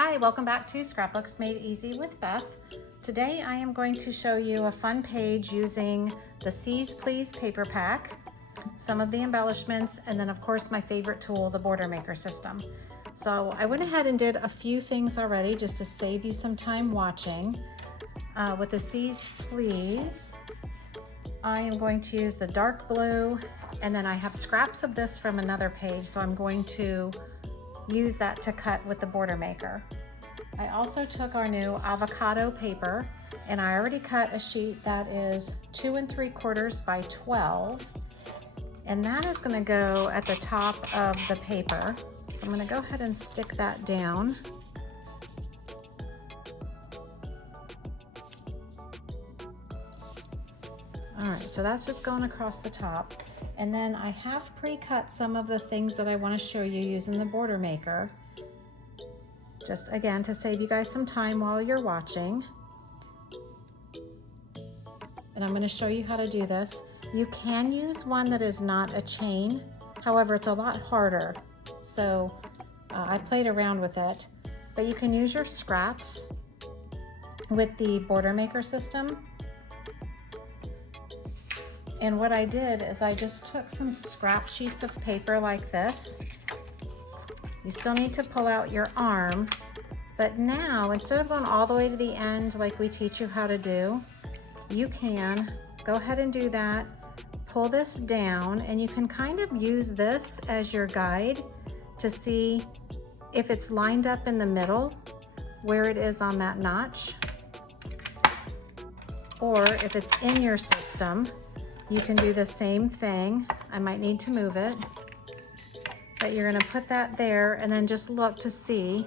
Hi, welcome back to Scrapbooks Made Easy with Beth. Today I am going to show you a fun page using the C's Please paper pack, some of the embellishments, and then of course my favorite tool, the border maker system. So I went ahead and did a few things already just to save you some time watching. With the C's Please, I am going to use the dark blue, and then I have scraps of this from another page, so I'm going to use that to cut with the border maker. I also took our new avocado paper, and I already cut a sheet that is 2 3/4 by 12, and that is going to go at the top of the paper. So I'm going to go ahead and stick that down. All right, so that's just going across the top. And then I have pre-cut some of the things that I want to show you using the border maker. Just again, to save you guys some time while you're watching. And I'm going to show you how to do this. You can use one that is not a chain. However, it's a lot harder. So I played around with it, but you can use your scraps with the border maker system. And what I did is I just took some scrap sheets of paper like this. You still need to pull out your arm, but now instead of going all the way to the end like we teach you how to do, you can go ahead and do that, pull this down, and you can kind of use this as your guide to see if it's lined up in the middle where it is on that notch, or if it's in your system. You can do the same thing. I might need to move it, but you're gonna put that there and then just look to see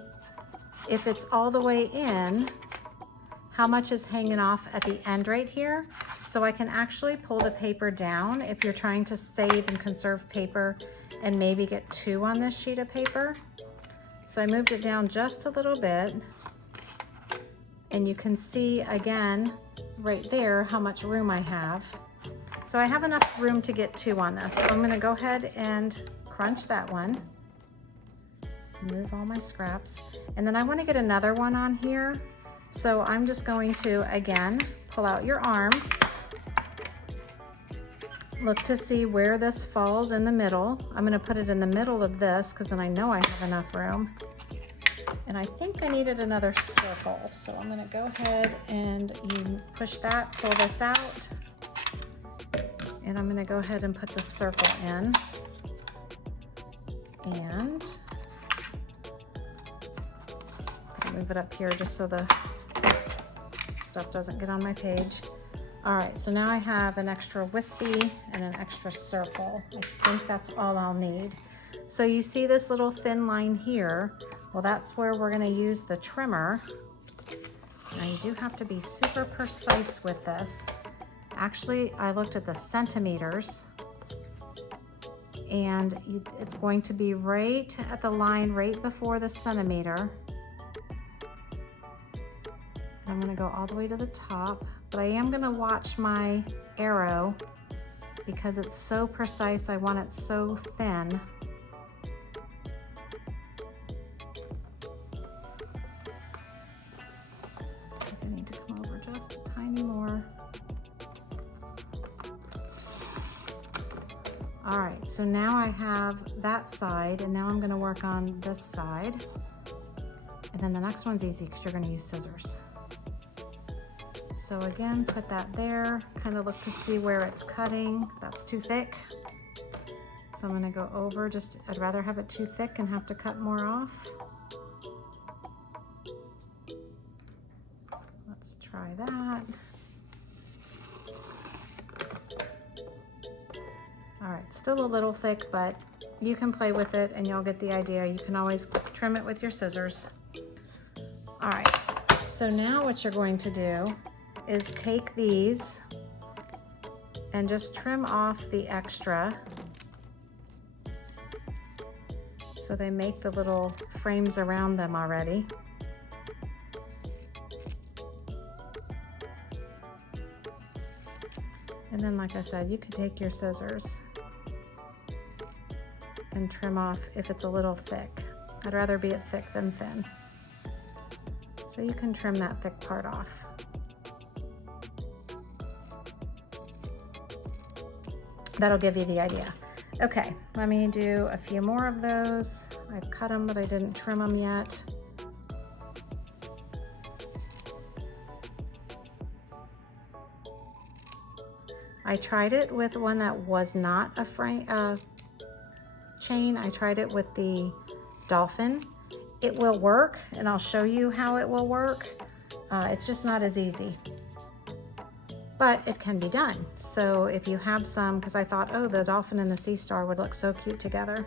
if it's all the way in, how much is hanging off at the end right here. So I can actually pull the paper down if you're trying to save and conserve paper and maybe get 2 on this sheet of paper. So I moved it down just a little bit, and you can see again right there how much room I have. So I have enough room to get 2 on this. So I'm going to go ahead and crunch that one. Move all my scraps. And then I want to get another one on here. So I'm just going to, again, pull out your arm. Look to see where this falls in the middle. I'm going to put it in the middle of this because then I know I have enough room. And I think I needed another circle. So I'm going to go ahead and you push that, pull this out. And I'm going to go ahead and put the circle in, and move it up here just so the stuff doesn't get on my page. All right, so now I have an extra wispy and an extra circle. I think that's all I'll need. So you see this little thin line here? Well, that's where we're going to use the trimmer. Now you do have to be super precise with this. Actually, I looked at the centimeters, and it's going to be right at the line right before the centimeter. I'm going to go all the way to the top, but I am going to watch my arrow because it's so precise. I want it so thin. I need to come over just a tiny more. All right, so now I have that side, and now I'm gonna work on this side. And then the next one's easy because you're gonna use scissors. So again, put that there, kind of look to see where it's cutting. That's too thick. So I'm gonna go over, I'd rather have it too thick and have to cut more off. Let's try that. All right, still a little thick, but you can play with it and you'll get the idea. You can always trim it with your scissors. All right, so now what you're going to do is take these and just trim off the extra so they make the little frames around them already. And then, like I said, you could take your scissors and trim off if it's a little thick. I'd rather be it thick than thin. So you can trim that thick part off. That'll give you the idea. Okay, let me do a few more of those. I've cut them, but I didn't trim them yet. I tried it with one that was not a chain. I tried it with the dolphin. It will work, and I'll show you how it will work. It's just not as easy, but it can be done. So if you have some, because I thought, oh, the dolphin and the sea star would look so cute together.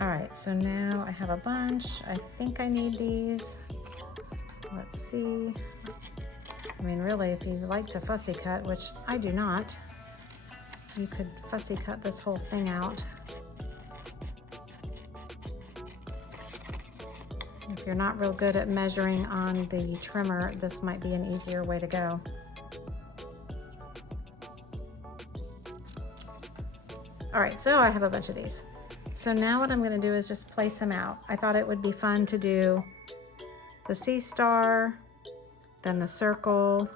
All right, so now I have a bunch. I think I need these. Let's see. I mean, really, if you like to fussy cut, which I do not, you could fussy cut this whole thing out. If you're not real good at measuring on the trimmer, this might be an easier way to go. All right, so I have a bunch of these. So now what I'm gonna do is just place them out. I thought it would be fun to do the sea star, then the circle,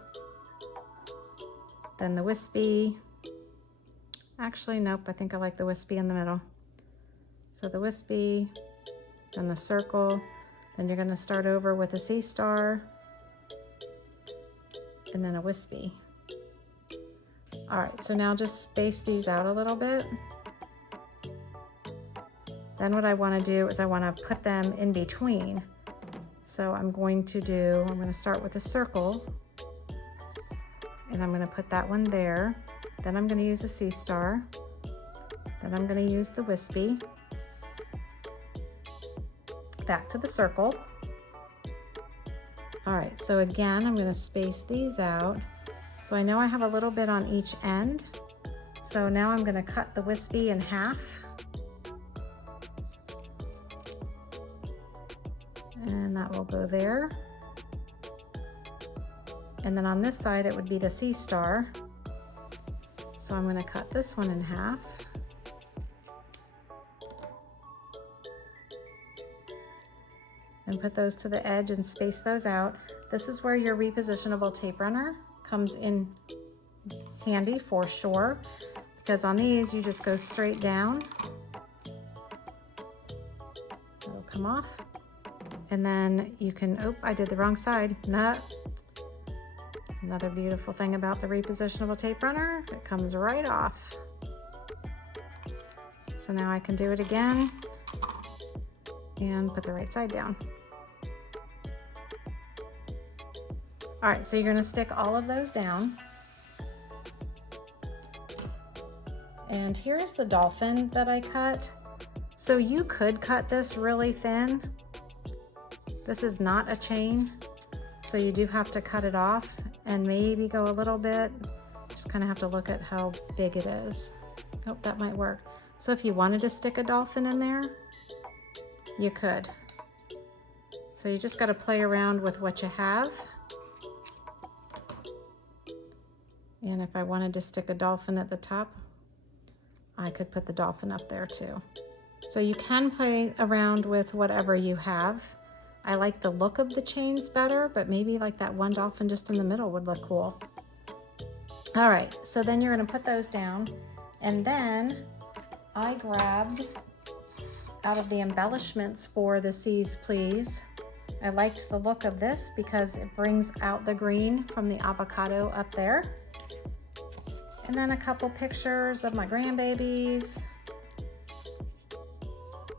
then the wispy. Actually, nope, I think I like the wispy in the middle. So the wispy, then the circle, then you're gonna start over with a sea star, and then a wispy. All right, so now just space these out a little bit. Then what I wanna do is I wanna put them in between. So I'm going to start with a circle, and I'm gonna put that one there. Then I'm gonna use a sea star. Then I'm gonna use the wispy. Back to the circle. All right, so again, I'm gonna space these out. So I know I have a little bit on each end. So now I'm gonna cut the wispy in half. And that will go there. And then on this side, it would be the sea star. So I'm gonna cut this one in half. And put those to the edge and space those out. This is where your repositionable tape runner comes in handy for sure, because on these, you just go straight down. It'll come off. And then you can, oh, I did the wrong side. No. Another beautiful thing about the repositionable tape runner, it comes right off. So now I can do it again and put the right side down. All right, so you're gonna stick all of those down. And here's the dolphin that I cut. So you could cut this really thin. This is not a chain, so you do have to cut it off and maybe go a little bit. Just kind of have to look at how big it is. Oh, that might work. So if you wanted to stick a dolphin in there, you could. So you just got to play around with what you have. And if I wanted to stick a dolphin at the top, I could put the dolphin up there too. So you can play around with whatever you have. I like the look of the chains better, but maybe like that one dolphin just in the middle would look cool. All right, so then you're gonna put those down. And then I grabbed out of the embellishments for the Seas Please. I liked the look of this because it brings out the green from the avocado up there. And then a couple pictures of my grandbabies.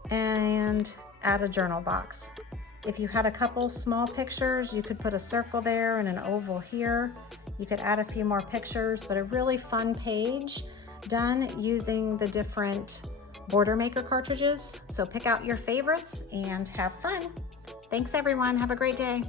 And add a journal box. If you had a couple small pictures, you could put a circle there and an oval here. You could add a few more pictures, but a really fun page done using the different border maker cartridges. So pick out your favorites and have fun. Thanks everyone, have a great day.